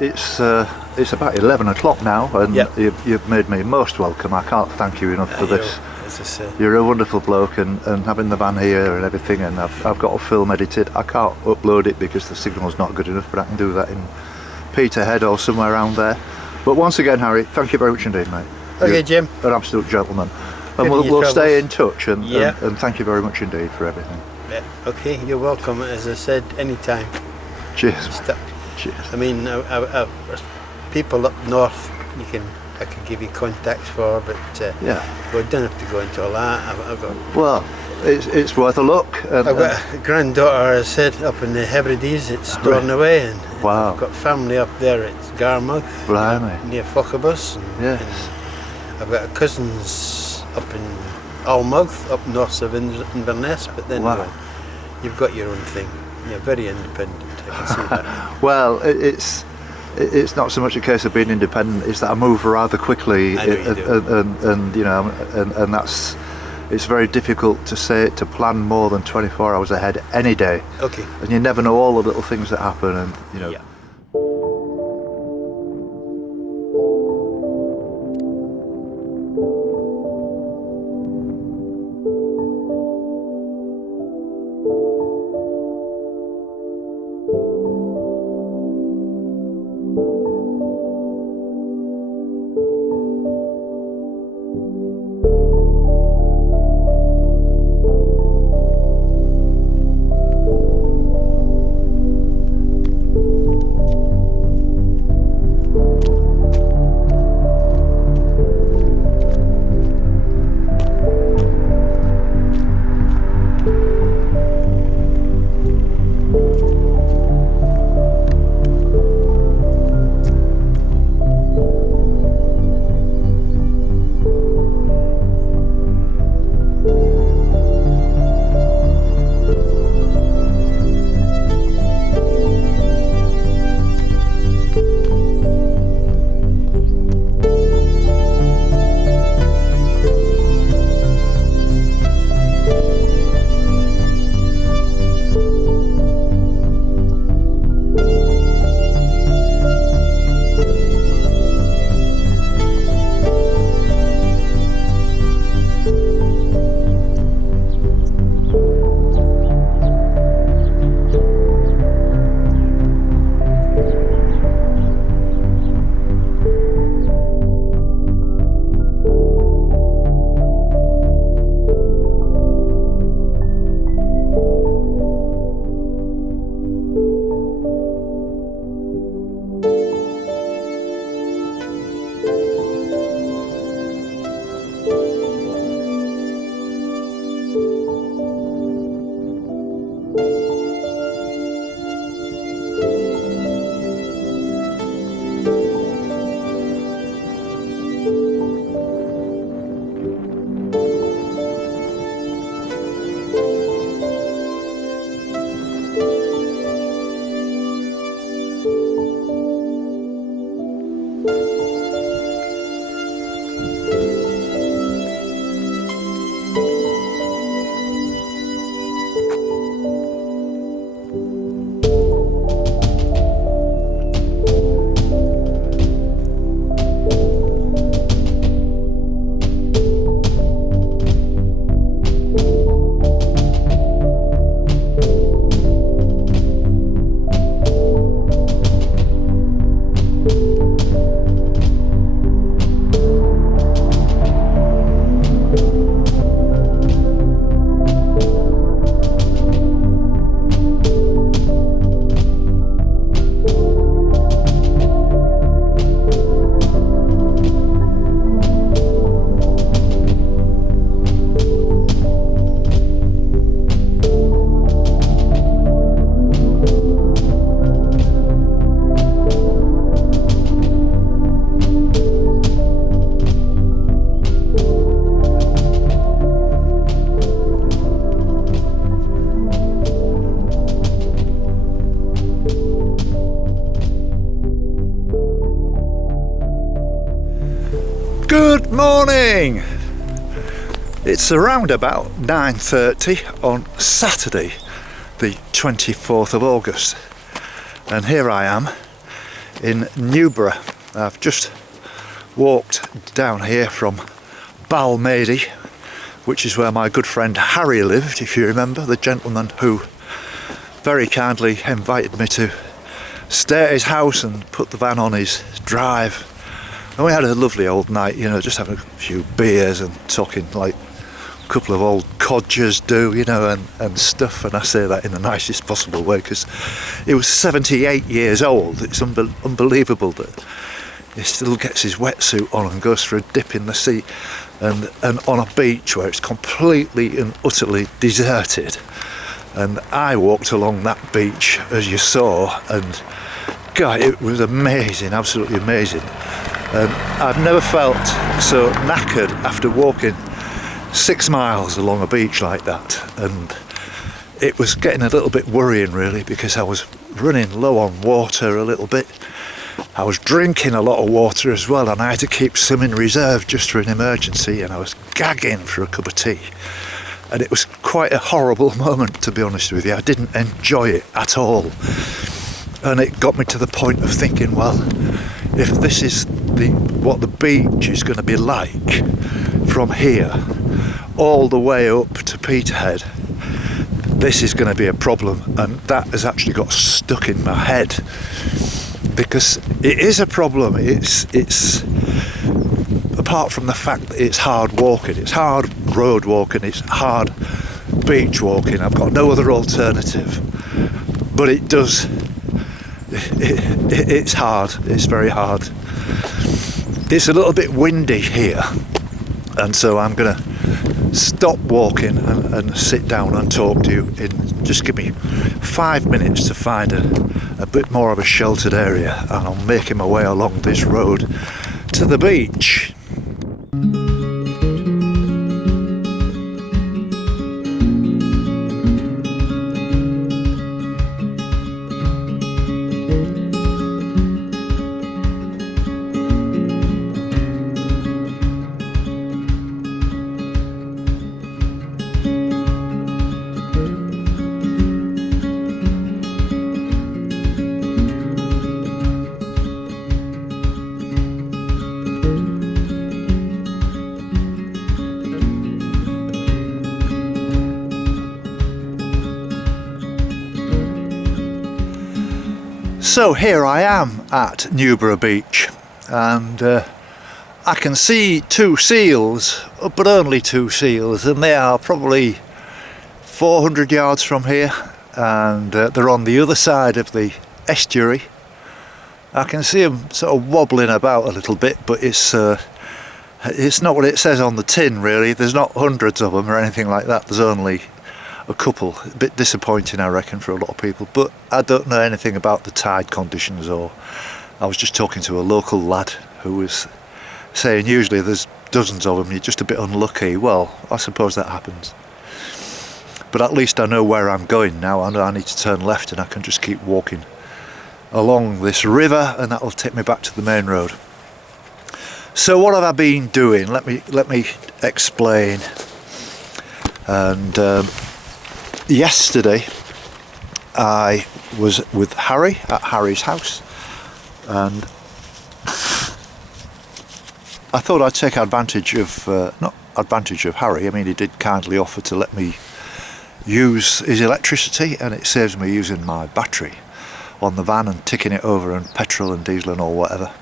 it's about 11 o'clock now, and you've made me most welcome. I can't thank you enough for this. As I say. You're a wonderful bloke, and having the van here and everything, and I've got a film edited. I can't upload it because the signal's not good enough, but I can do that in Peterhead or somewhere around there. But once again, Harry, thank you very much indeed, mate. Okay, You're Jim. an absolute gentleman. And we'll stay in touch, and Yeah. thank you very much indeed for everything. Yeah, okay, you're welcome. As I said, anytime. Cheers. Cheers. I mean, people up north, I can give you contacts for, but we don't have to go into all that. I've got. Well, it's worth a look. I've got a granddaughter, as I said, up in the Hebrides. It's Stornoway, and wow. I've got family up there at Garmouth, near Fochabus. And I've got cousins up in Almouth, up north of Inverness. But then you've got your own thing. You're very independent. I can see that. Well, it's not so much a case of being independent; it's that I move rather quickly, and you know, and that's. It's very difficult to plan more than 24 hours ahead any day. Okay. And you never know all the little things that happen, and you know. Yeah. Good morning! It's around about 9:30 on Saturday the 24th of August, and here I am in Newborough. I've just walked down here from Balmedie, which is where my good friend Harry lived, if you remember, the gentleman who very kindly invited me to stay at his house and put the van on his drive. And we had a lovely old night, you know, just having a few beers and talking like a couple of old codgers do, you know, and stuff. And I say that in the nicest possible way, because he was 78 years old. It's unbelievable that he still gets his wetsuit on and goes for a dip in the sea and on a beach where it's completely and utterly deserted. And I walked along that beach, as you saw, and God, it was amazing, absolutely amazing. And I've never felt so knackered after walking 6 miles along a beach like that. And it was getting a little bit worrying, really, because I was running low on water a little bit. I was drinking a lot of water as well, and I had to keep some in reserve just for an emergency, and I was gagging for a cup of tea. And it was quite a horrible moment, to be honest with you. I didn't enjoy it at all. And it got me to the point of thinking, well, if this is what the beach is going to be like from here all the way up to Peterhead, this is going to be a problem. And that has actually got stuck in my head, because it is a problem. It's apart from the fact that it's hard walking, it's hard road walking, it's hard beach walking. I've got no other alternative. But it does. It's hard. It's very hard. It's a little bit windy here, and so I'm going to stop walking and sit down and talk to you. Just give me 5 minutes to find a bit more of a sheltered area, and I'm making my way along this road to the beach. So here I am at Newborough Beach, and I can see 2 seals, but only 2 seals, and they are probably 400 yards from here, and they're on the other side of the estuary. I can see them sort of wobbling about a little bit, but it's not what it says on the tin, really. There's not hundreds of them or anything like that. There's only a couple. A bit disappointing, I reckon, for a lot of people, but I don't know anything about the tide conditions. Or I was just talking to a local lad who was saying usually there's dozens of them, you're just a bit unlucky. Well, I suppose that happens, but at least I know where I'm going now. I know I need to turn left, and I can just keep walking along this river, and that will take me back to the main road. So what have I been doing? Let me explain. And yesterday I was with Harry at Harry's house, and I thought I'd take advantage of, not advantage of Harry, I mean, he did kindly offer to let me use his electricity, and it saves me using my battery on the van and ticking it over and petrol and diesel and all whatever.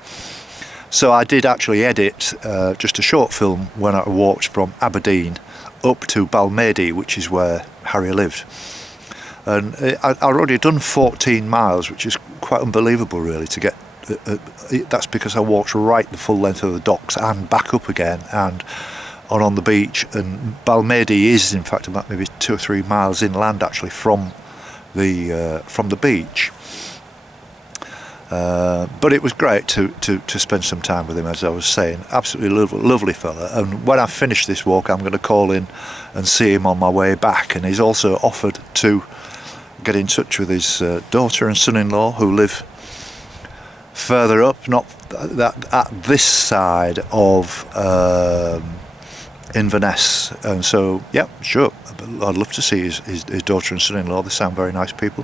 So I did actually edit just a short film when I walked from Aberdeen up to Balmedie, which is where Harry lived. And I'd already done 14 miles, which is quite unbelievable, really, to get. That's because I walked right the full length of the docks and back up again and on the beach. And Balmadie is, in fact, about maybe 2 or 3 miles inland, actually, from the beach. But it was great to spend some time with him, as I was saying. Absolutely lovely fella. And when I finish this walk, I'm going to call in and see him on my way back. And he's also offered to get in touch with his daughter and son-in-law, who live further up, not at this side of Inverness. And so, yeah, sure, I'd love to see his daughter and son-in-law. They sound very nice people.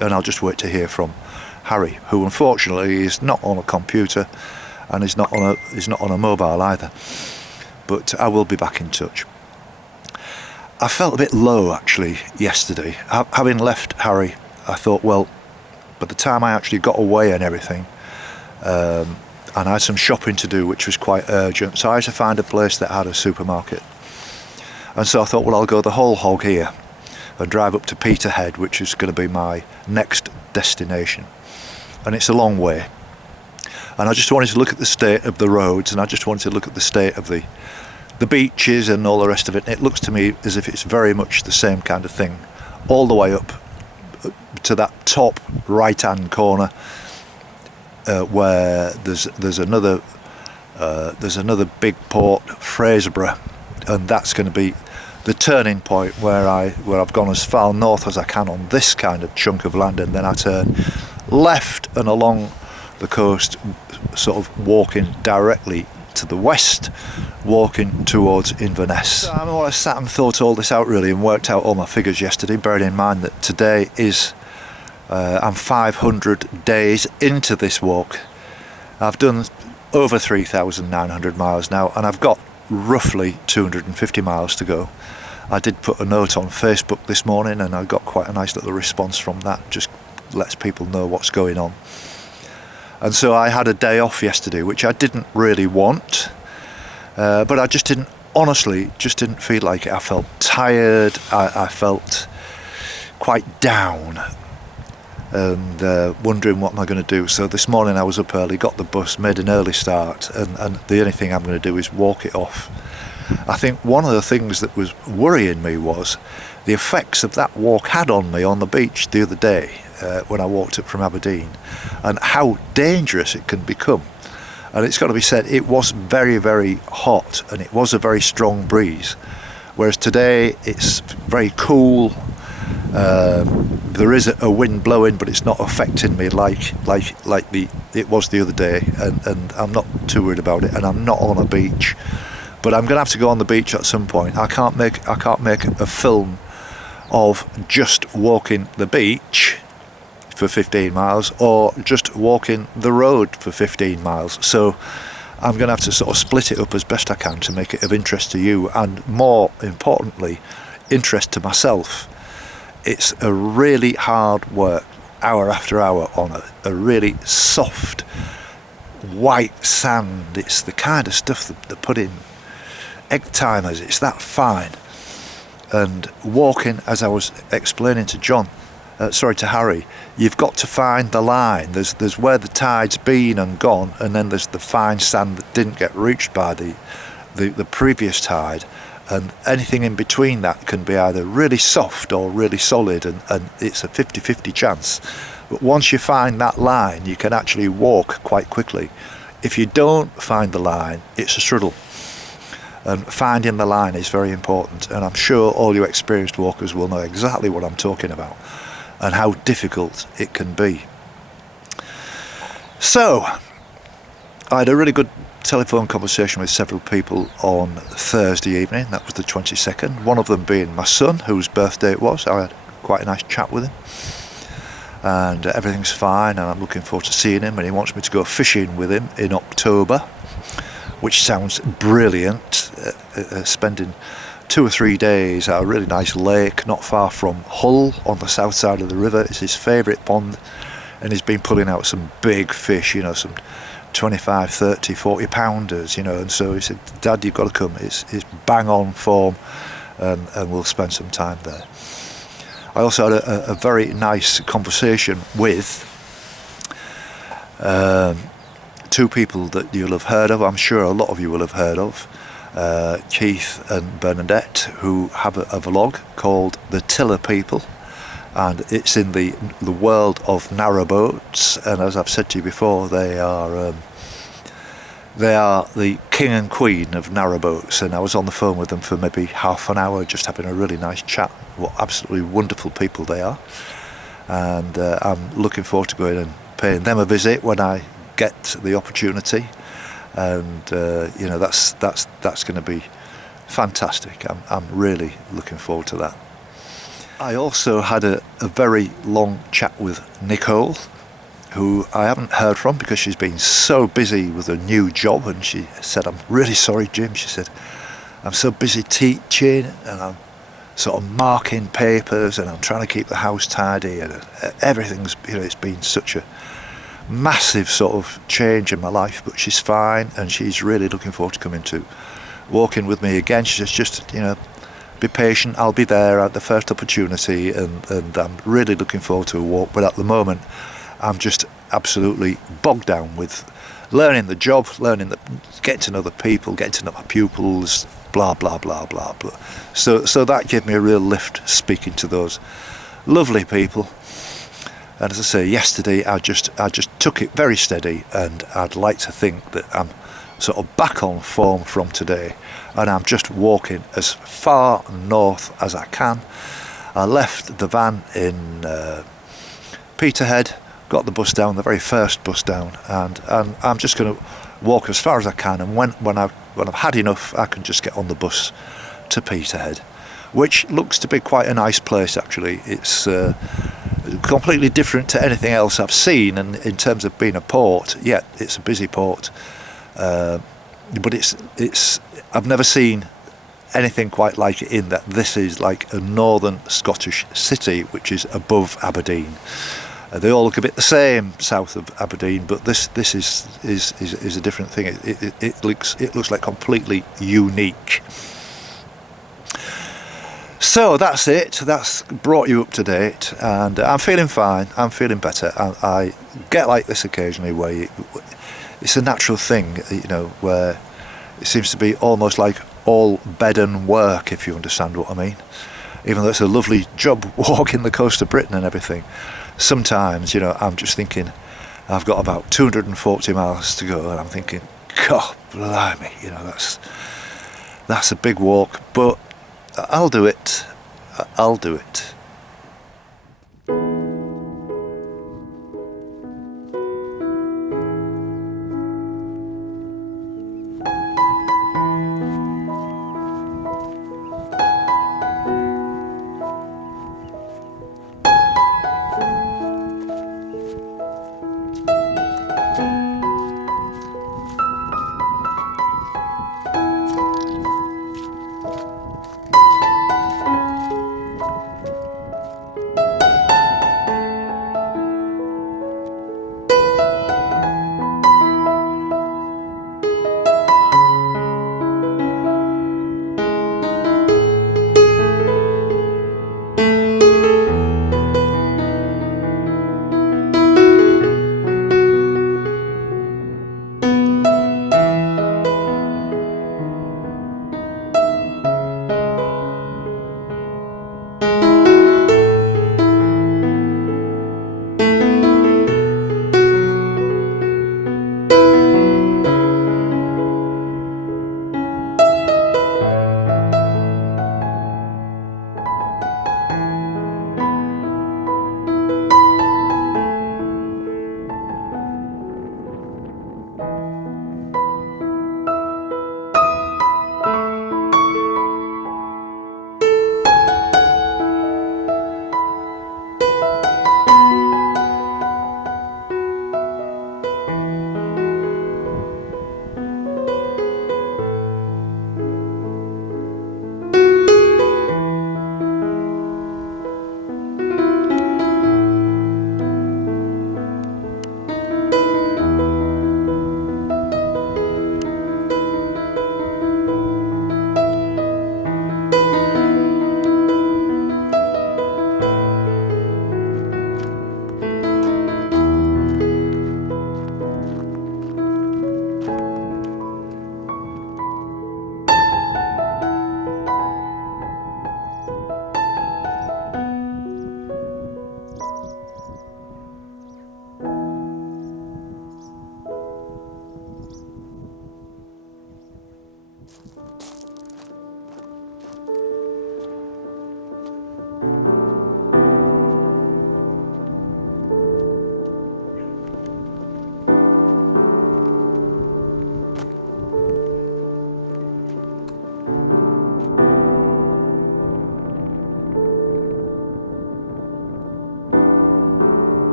And I'll just wait to hear from Harry, who unfortunately is not on a computer and is not on a mobile either. But I will be back in touch. I felt a bit low actually yesterday. Having left Harry, I thought, well, by the time I actually got away and everything, and I had some shopping to do, which was quite urgent, so I had to find a place that had a supermarket. And so I thought, well, I'll go the whole hog here and drive up to Peterhead, which is going to be my next destination. And it's a long way. And I just wanted to look at the state of the roads, and I just wanted to look at the state of the beaches and all the rest of it. It looks to me as if it's very much the same kind of thing, all the way up to that top right-hand corner, where there's another big port, Fraserburgh, and that's going to be the turning point where I've gone as far north as I can on this kind of chunk of land, and then I turn left and along the coast, sort of walking directly to the west, walking towards Inverness. So I sat and thought all this out really, and worked out all my figures yesterday, bearing in mind that today is I'm 500 days into this walk. I've done over 3,900 miles now, and I've got roughly 250 miles to go. I did put a note on Facebook this morning, and I got quite a nice little response from that. Just lets people know what's going on. And so I had a day off yesterday, which I didn't really want, but I just didn't, honestly, just didn't feel like it. I felt tired, I felt quite down, and wondering what am I going to do. So this morning I was up early, got the bus, made an early start, and the only thing I'm going to do is walk it off. I think one of the things that was worrying me was the effects of that walk had on me on the beach the other day, when I walked up from Aberdeen, and how dangerous it can become. And it's got to be said, it was very, very hot, and it was a very strong breeze, whereas today it's very cool. There is a wind blowing, but it's not affecting me like it was the other day, and I'm not too worried about it. And I'm not on a beach, but I'm going to have to go on the beach at some point. I can't make a film of just walking the beach for 15 miles or just walking the road for 15 miles. So I'm going to have to sort of split it up as best I can to make it of interest to you, and more importantly, interest to myself. It's a really hard work, hour after hour, on a really soft white sand. It's the kind of stuff that they put in egg timers. It's that fine. And walking, as I was explaining to to Harry, you've got to find the line. There's where the tide's been and gone, and then there's the fine sand that didn't get reached by the previous tide, and anything in between that can be either really soft or really solid, and it's a 50-50 chance. But once you find that line, you can actually walk quite quickly. If you don't find the line, it's a struggle. And finding the line is very important, and I'm sure all you experienced walkers will know exactly what I'm talking about and how difficult it can be. So I had a really good telephone conversation with several people on Thursday evening. That was the 22nd, one of them being my son, whose birthday it was. I had quite a nice chat with him, and everything's fine, and I'm looking forward to seeing him, and he wants me to go fishing with him in October, which sounds brilliant. Spending 2 or 3 days at a really nice lake not far from Hull on the south side of the river. It's his favourite pond, and he's been pulling out some big fish, some 25, 30, 40 pounders, and so he said, "Dad, you've got to come, it's bang on form, and we'll spend some time there." I also had a very nice conversation with two people that you'll have heard of. I'm sure a lot of you will have heard of, Keith and Bernadette, who have a vlog called The Tiller People, and it's in the world of narrowboats. And as I've said to you before, they are the king and queen of narrowboats, and I was on the phone with them for maybe half an hour, just having a really nice chat. What absolutely wonderful people they are, and I'm looking forward to going and paying them a visit when I get the opportunity, and that's going to be fantastic. I'm really looking forward to that. I also had a very long chat with Nicole, who I haven't heard from because she's been so busy with a new job, and she said, "I'm really sorry, Jim," she said, "I'm so busy teaching and I'm sort of marking papers and I'm trying to keep the house tidy, and everything's, you know, it's been such a massive sort of change in my life, but she's fine and she's really looking forward to coming to walking with me again." She says, "Just, you know, be patient, I'll be there at the first opportunity, and I'm really looking forward to a walk, but at the moment I'm just absolutely bogged down with learning the job, getting to know the people, getting to know my pupils, blah blah blah blah blah." So that gave me a real lift speaking to those lovely people. And as I say, yesterday I just took it very steady, and I'd like to think that I'm sort of back on form from today, and I'm just walking as far north as I can. I left the van in Peterhead, got the bus down, the very first bus down, and I'm just going to walk as far as I can, and when I've had enough, I can just get on the bus to Peterhead, which looks to be quite a nice place actually. It's completely different to anything else I've seen, and in terms of being a port, yeah, it's a busy port, but it's I've never seen anything quite like it, in that this is like a northern Scottish city which is above Aberdeen. They all look a bit the same south of Aberdeen, but this is a different thing. It looks like completely unique. So that's it. That's brought you up to date, and I'm feeling fine. I'm feeling better. I get like this occasionally, where it's a natural thing, you know, where it seems to be almost like all bed and work, if you understand what I mean. Even though it's a lovely job walking the coast of Britain and everything, sometimes, you know, I'm just thinking, I've got about 240 miles to go, and I'm thinking, God blimey, you know, that's a big walk, but I'll do it. I'll do it.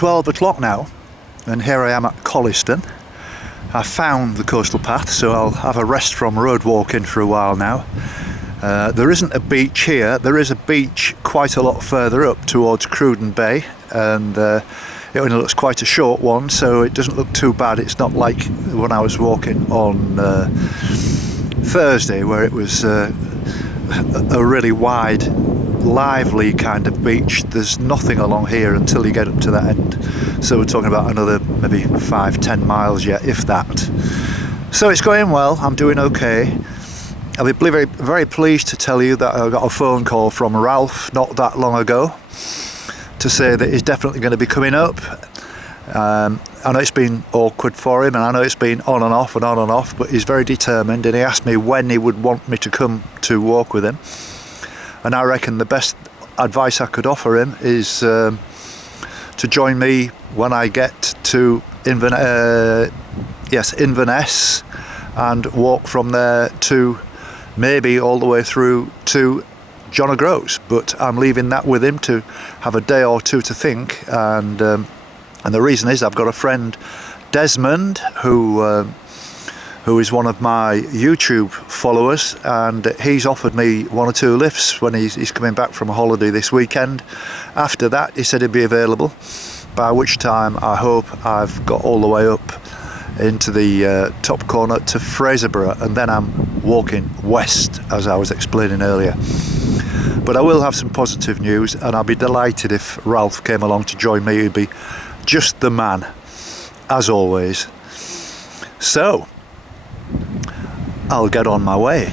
12 o'clock now, and here I am at Colliston. I found the coastal path, so I'll have a rest from road walking for a while now. There isn't a beach here. There is a beach quite a lot further up towards Cruden Bay, and it only looks quite a short one, so it doesn't look too bad. It's not like when I was walking on Thursday, where it was a really wide, lively kind of beach. There's nothing along here until you get up to that end, so we're talking about another maybe 5-10 miles yet, if that. So it's going well. I'm doing okay. I'll be very, very pleased to tell you that I got a phone call from Ralph not that long ago to say that he's definitely going to be coming up. I know it's been awkward for him, and I know it's been on and off, but he's very determined, and he asked me when he would want me to come to walk with him. And I reckon the best advice I could offer him is to join me when I get to Inverness, and walk from there to maybe all the way through to John O'Groats. But I'm leaving that with him to have a day or two to think, and the reason is I've got a friend, Desmond, who is one of my YouTube followers, and he's offered me 1 or 2 lifts when he's coming back from a holiday this weekend. After that, he said he'd be available, by which time I hope I've got all the way up into the top corner to Fraserburgh, and then I'm walking west, as I was explaining earlier. But I will have some positive news, and I'll be delighted if Ralph came along to join me. He'd be just the man, as always. So I'll get on my way.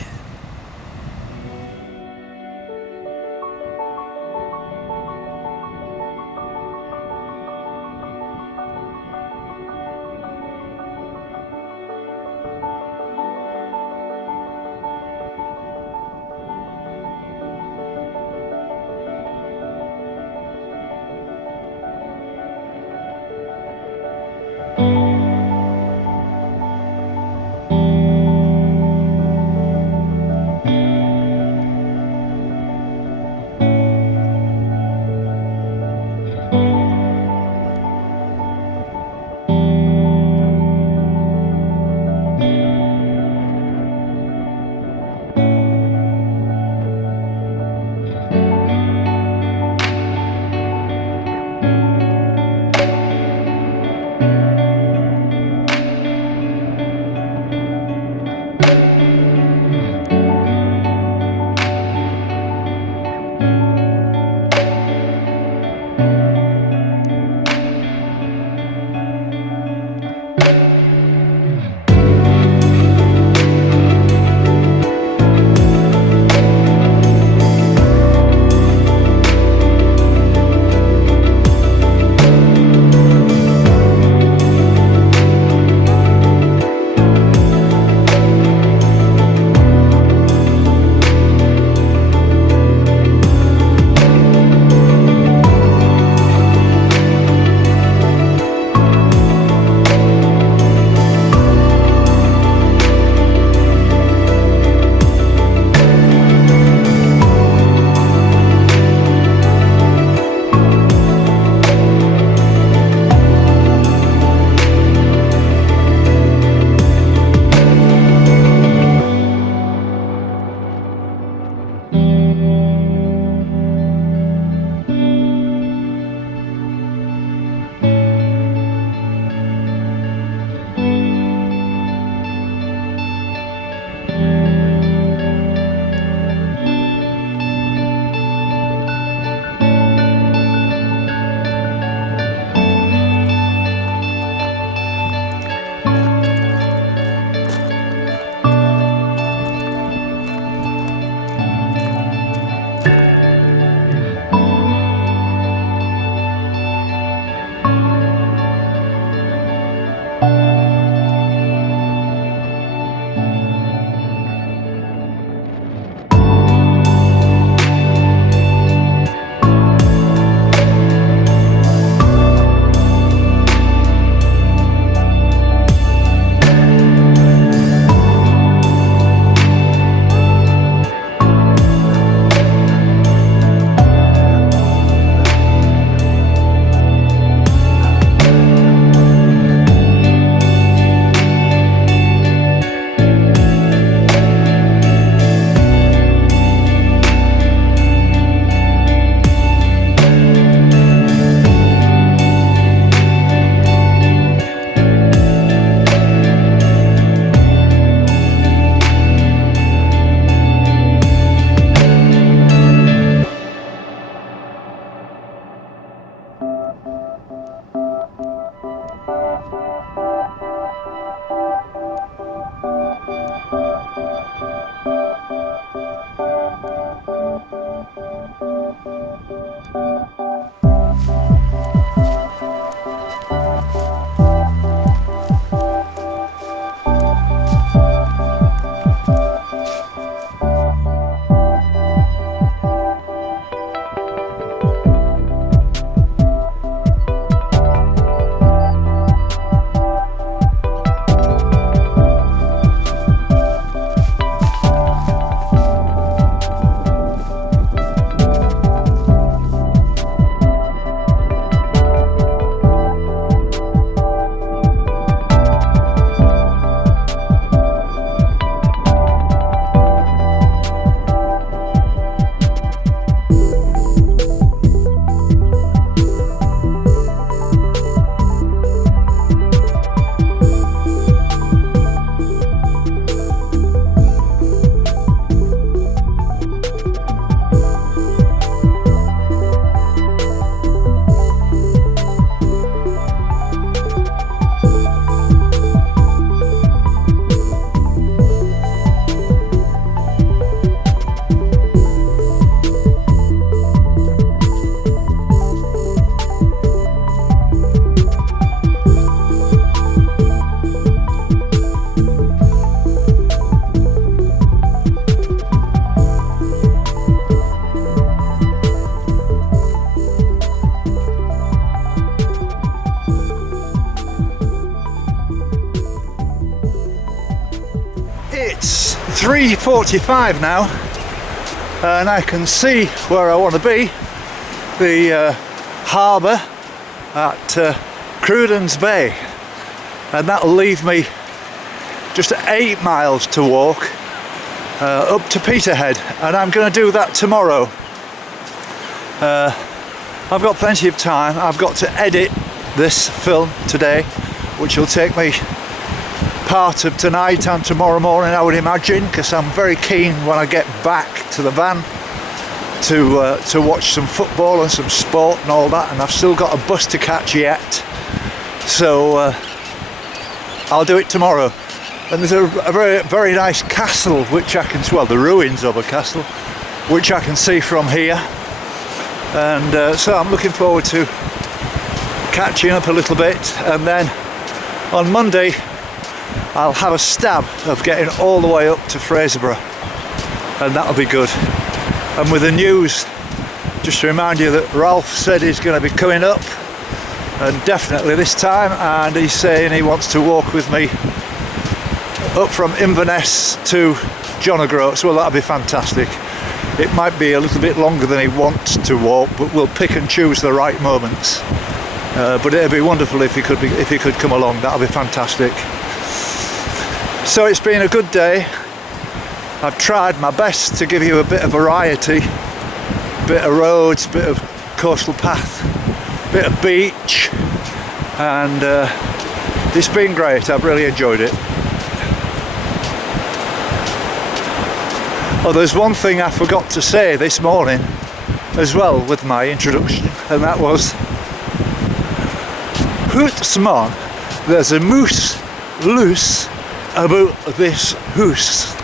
It's 3:45 now, and I can see where I want to be, the harbour at Cruden Bay, and that'll leave me just 8 miles to walk up to Peterhead, and I'm going to do that tomorrow. I've got plenty of time. I've got to edit this film today, which will take me part of tonight and tomorrow morning, I would imagine, because I'm very keen when I get back to the van to watch some football and some sport and all that, and I've still got a bus to catch yet, so I'll do it tomorrow. And there's a very, very nice castle which I can, well, the ruins of a castle which I can see from here, and so I'm looking forward to catching up a little bit, and then on Monday I'll have a stab of getting all the way up to Fraserburgh, and that'll be good. And with the news, just to remind you that Ralph said he's going to be coming up, and definitely this time, and he's saying he wants to walk with me up from Inverness to John O'Groats. Well, that'll be fantastic. It might be a little bit longer than he wants to walk, but we'll pick and choose the right moments. But it'd be wonderful if he could come along. That'll be fantastic. So it's been a good day. I've tried my best to give you a bit of variety, bit of roads, bit of coastal path, bit of beach, and it's been great. I've really enjoyed it. Oh, there's one thing I forgot to say this morning as well with my introduction, and that was Hootsman, there's a moose loose about this hoose.